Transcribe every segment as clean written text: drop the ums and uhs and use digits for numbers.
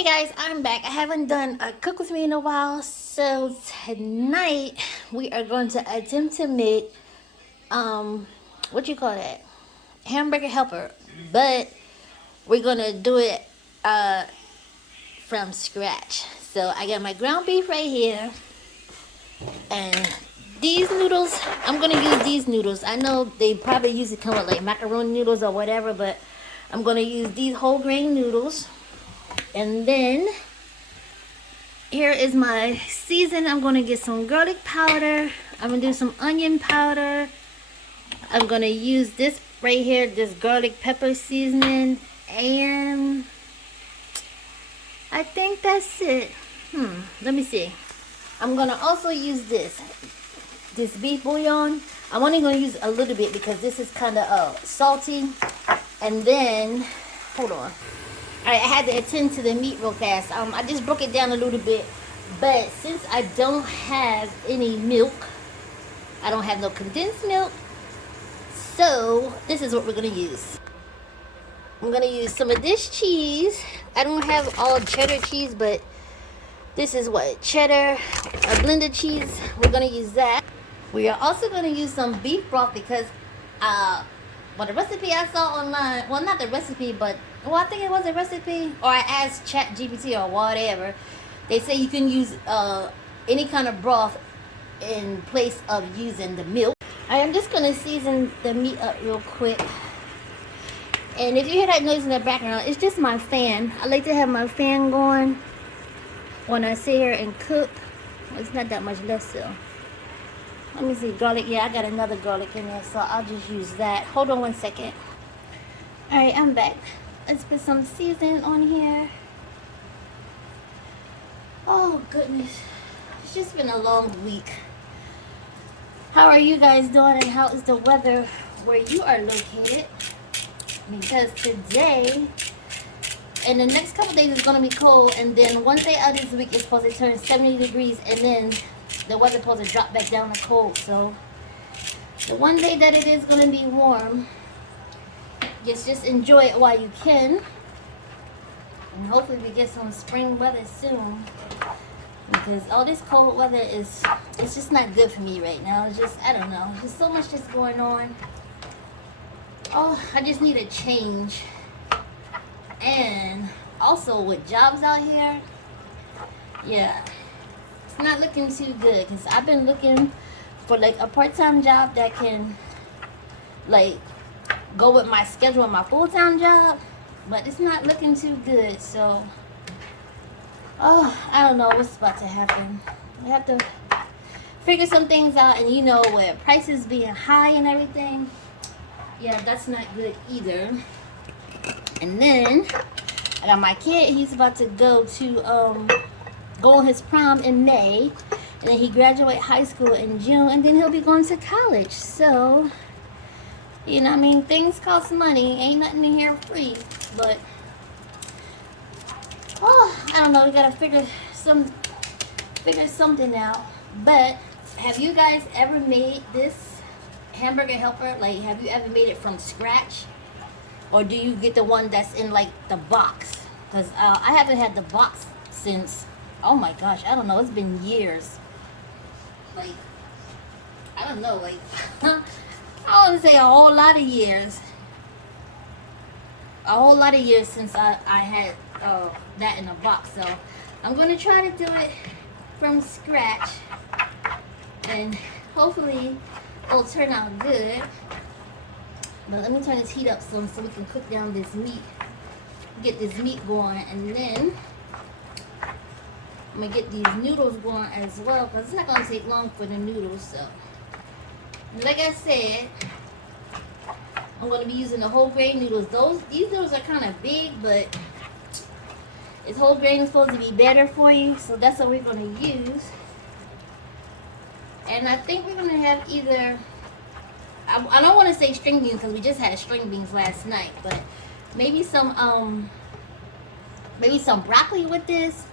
Hey guys, I'm back. I haven't done a cook with me in a while, so tonight we are going to attempt to make what you call that, hamburger helper, but we're gonna do it from scratch. So I got my ground beef right here, and these noodles, I'm gonna use these noodles. I know they probably usually come with like macaroni noodles or whatever, but I'm gonna use these whole grain noodles. And then here is my season. I'm going to get some garlic powder. I'm going to do some onion powder. I'm going to use this right here, this garlic pepper seasoning. And I think that's it. Let me see. I'm going to also use this beef bouillon. I'm only going to use a little bit because this is kind of salty. And then, hold on. Alright, I had to attend to the meat real fast. I just broke it down a little bit. But since I don't have any milk, I don't have no condensed milk, so this is what we're going to use. I'm going to use some of this cheese. I don't have all cheddar cheese, but this is what? Cheddar, a blended cheese. We're going to use that. We are also going to use some beef broth because the recipe I saw online, well, not the recipe, but I think it was a recipe, or I asked ChatGPT or whatever. They say you can use any kind of broth in place of using the milk. I'm just going to season the meat up real quick. And if you hear that noise in the background, it's just my fan. I like to have my fan going when I sit here and cook. It's not that much less so. Let me see, garlic. Yeah, I got another garlic in there, so I'll just use that. Hold on one second. Alright, I'm back. Let's put some seasoning on here. Oh, goodness. It's just been a long week. How are you guys doing, and how is the weather where you are located? Because today, and the next couple days, it's going to be cold, and then one day out of this week, it's supposed to turn 70 degrees, and then the weather's supposed to drop back down to cold. So the one day that it is going to be warm, just enjoy it while you can, and hopefully we get some spring weather soon, because all this cold weather it's just not good for me right now. It's just, I don't know, there's so much that's going on. Oh, I just need a change. And also with jobs out here, yeah, it's not looking too good, because I've been looking for like a part-time job that can like go with my schedule and my full-time job, but it's not looking too good. So I don't know what's about to happen. I have to figure some things out, and you know, with prices being high and everything, yeah, that's not good either. And then I got my kid. He's about to go on his prom in May, and then he graduate high school in June, and then he'll be going to college. So, you know, I mean, things cost money. Ain't nothing in here free. But I don't know. We gotta figure something out. But have you guys ever made this hamburger helper? Like, have you ever made it from scratch, or do you get the one that's in like the box? Because I haven't had the box since, oh my gosh, I don't know. It's been years. Like, I don't know. Like, I want to say a whole lot of years. A whole lot of years since I had that in a box. So I'm going to try to do it from scratch, and hopefully it'll turn out good. But let me turn this heat up some so we can cook down this meat. Get this meat going, and then I'm going to get these noodles going as well, because it's not going to take long for the noodles. So, like I said, I'm going to be using the whole grain noodles. These noodles are kind of big, but it's whole grain is supposed to be better for you, so that's what we're going to use. And I think we're going to have either, I don't want to say string beans because we just had string beans last night, but maybe some broccoli with this.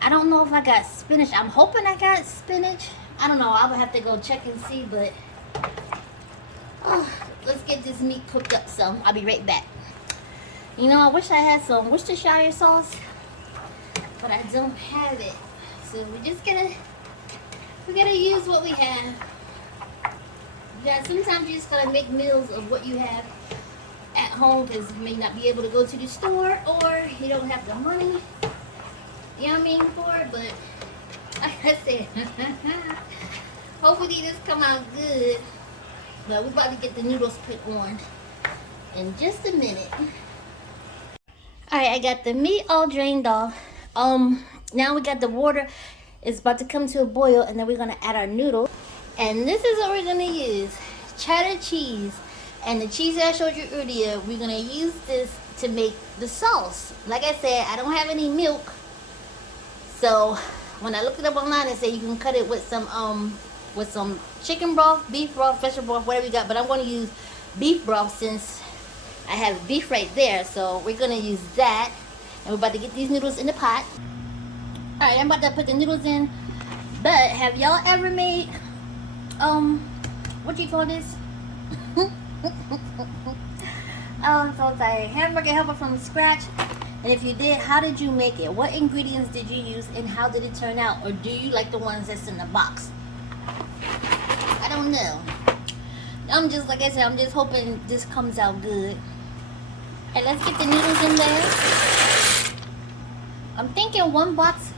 I don't know if I got spinach. I'm hoping I got spinach. I don't know. I would have to go check and see, but let's get this meat cooked up some. I'll be right back. You know, I wish I had some Worcestershire sauce. but I don't have it. So we gotta use what we have. Yeah, sometimes you just gotta make meals of what you have at home because you may not be able to go to the store or you don't have the money. You know what I mean, for it, but like I said, hopefully this come out good. But we're about to get the noodles put on in just a minute. Alright, I got the meat all drained off. Now we got the water. It's about to come to a boil, and then we're gonna add our noodles. And this is what we're gonna use: cheddar cheese. And the cheese that I showed you earlier, we're gonna use this to make the sauce. Like I said, I don't have any milk. So when I looked it up online, it said you can cut it with some chicken broth, beef broth, vegetable broth, whatever you got. But I'm gonna use beef broth since I have beef right there. So we're gonna use that. And we're about to get these noodles in the pot. Alright, I'm about to put the noodles in. But have y'all ever made what you call this? I'm so tired. Hamburger helper from scratch. And if you did, how did you make it? What ingredients did you use and how did it turn out? Or do you like the ones that's in the box? I don't know. I'm just, like I said, I'm just hoping this comes out good. And let's get the noodles in there. I'm thinking one box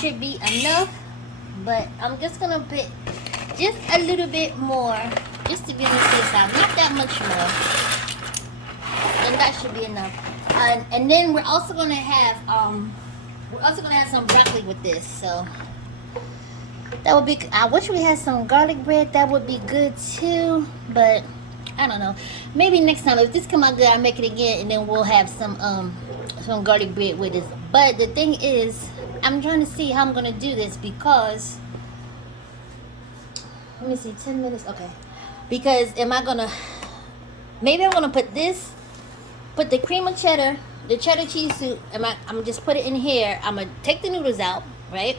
should be enough, but I'm just gonna put just a little bit more, just to be on the safe side. Not that much more, and that should be enough. And then we're also gonna have some broccoli with this. So that would be. I wish we had some garlic bread. That would be good too, but I don't know. Maybe next time if this come out good, I'll make it again, and then we'll have some garlic bread with it. But the thing is, I'm trying to see how I'm gonna do this because let me see, 10 minutes. Okay, because maybe I'm gonna put the cream of cheddar, the cheddar cheese soup. I'm gonna just put it in here. I'm gonna take the noodles out, right?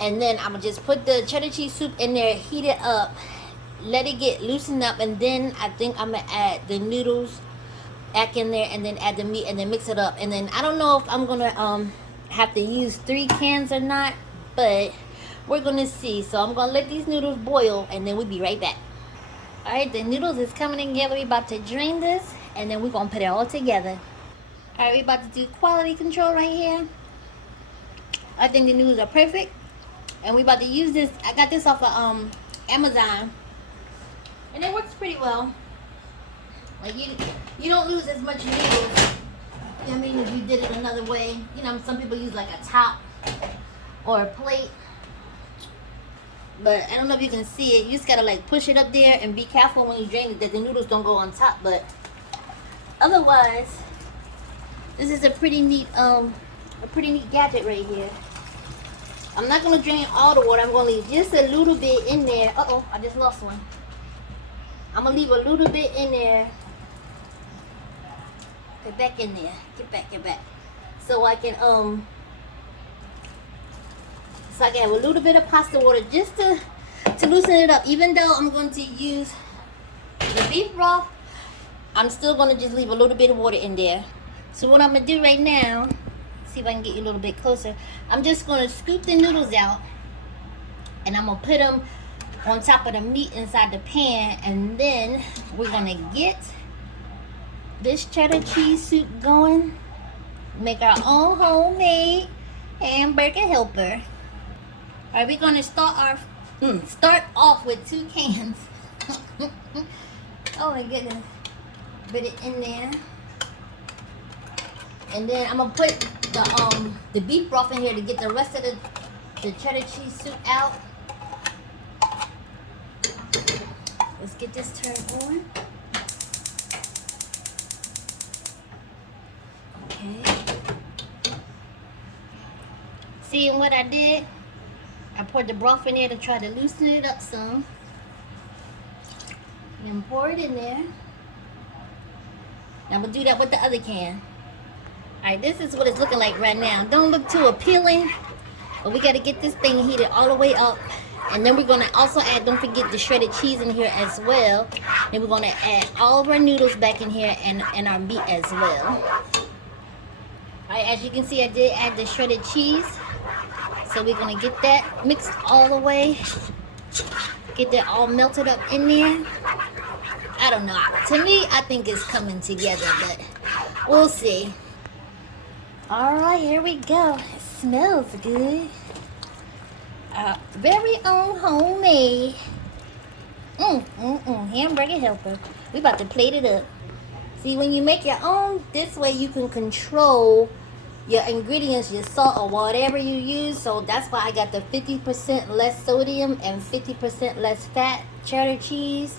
And then I'm gonna just put the cheddar cheese soup in there, heat it up, let it get loosened up, and then I think I'm gonna add the noodles back in there, and then add the meat, and then mix it up. And then I don't know if I'm gonna have to use 3 cans or not, but we're gonna see. So I'm gonna let these noodles boil, and then we'll be right back. All right, the noodles is coming together. We're about to drain this, and then we're gonna put it all together. All right, we're about to do quality control right here. I think the noodles are perfect, and we're about to use this. I got this off of Amazon, and it works pretty well. Like you don't lose as much noodles. You know what I mean? If you did it another way. You know, some people use like a top or a plate. But I don't know if you can see it. You just gotta like push it up there and be careful when you drain it that the noodles don't go on top. But otherwise, this is a pretty neat gadget right here. I'm not gonna drain all the water. I'm gonna leave just a little bit in there. Uh-oh, I just lost one. I'm gonna leave a little bit in there. Get back in there. Get back. So I can have a little bit of pasta water just to loosen it up. Even though I'm going to use the beef broth, I'm still gonna just leave a little bit of water in there. So what I'm gonna do right now, see if I can get you a little bit closer. I'm just gonna scoop the noodles out, and I'm gonna put them on top of the meat inside the pan, and then we're gonna get this cheddar cheese soup going. Make our own homemade hamburger helper. All right, we're gonna start off with 2 cans. Oh my goodness! Put it in there, and then I'm gonna put the beef broth in here to get the rest of the cheddar cheese soup out. Let's get this turned on. Okay. Seeing what I did? I poured the broth in there to try to loosen it up some. And pour it in there. Now I'm gonna do that with the other can. Alright, this is what it's looking like right now. Don't look too appealing, but we gotta get this thing heated all the way up. And then we're gonna also add, don't forget the shredded cheese in here as well. Then we're gonna add all of our noodles back in here and our meat as well. Alright, as you can see, I did add the shredded cheese. So we're gonna get that mixed all the way. Get that all melted up in there. I don't know. To me, I think it's coming together, but we'll see. Alright, here we go. It smells good. Very own homemade. Hamburger helper. We about to plate it up. See, when you make your own, this way you can control your ingredients, your salt or whatever you use. So that's why I got the 50% less sodium and 50% less fat cheddar cheese.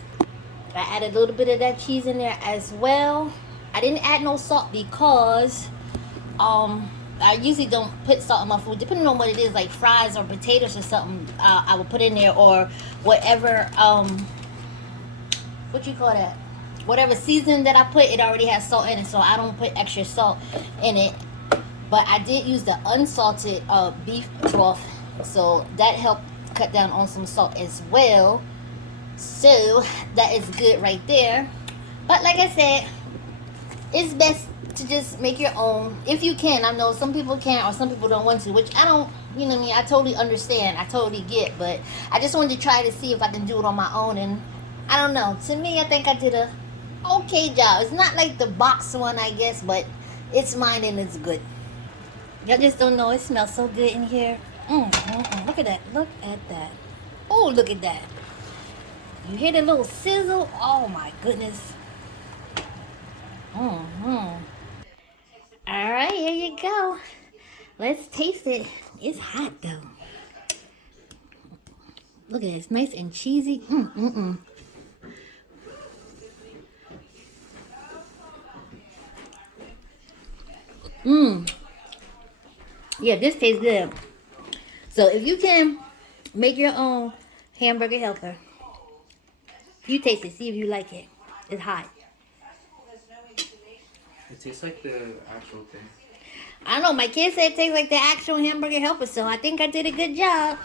I added a little bit of that cheese in there as well. I didn't add no salt because I usually don't put salt in my food, depending on what it is, like fries or potatoes or something. I will put in there, or whatever what you call that, whatever seasoning that I put, it already has salt in it, so I don't put extra salt in it. But I did use the unsalted beef broth, so that helped cut down on some salt as well. So that is good right there. But like I said, it's best to just make your own if you can. I know some people can't, or some people don't want to, which I don't, you know what I mean, I totally understand, I totally get. But I just wanted to try to see if I can do it on my own, and I don't know, to me, I think I did a okay job. It's not like the box one, I guess, but it's mine and it's good. Y'all just don't know, it smells so good in here. Look at that, look at that. Oh, look at that. You hear the little sizzle? Oh my goodness. Alright, here you go. Let's taste it. It's hot though. Look at it, it's nice and cheesy. Yeah, this tastes good. So if you can make your own hamburger helper, you taste it, see if you like it. It's hot. It tastes like the actual thing. I don't know, my kids said it tastes like the actual hamburger helper, so I think I did a good job.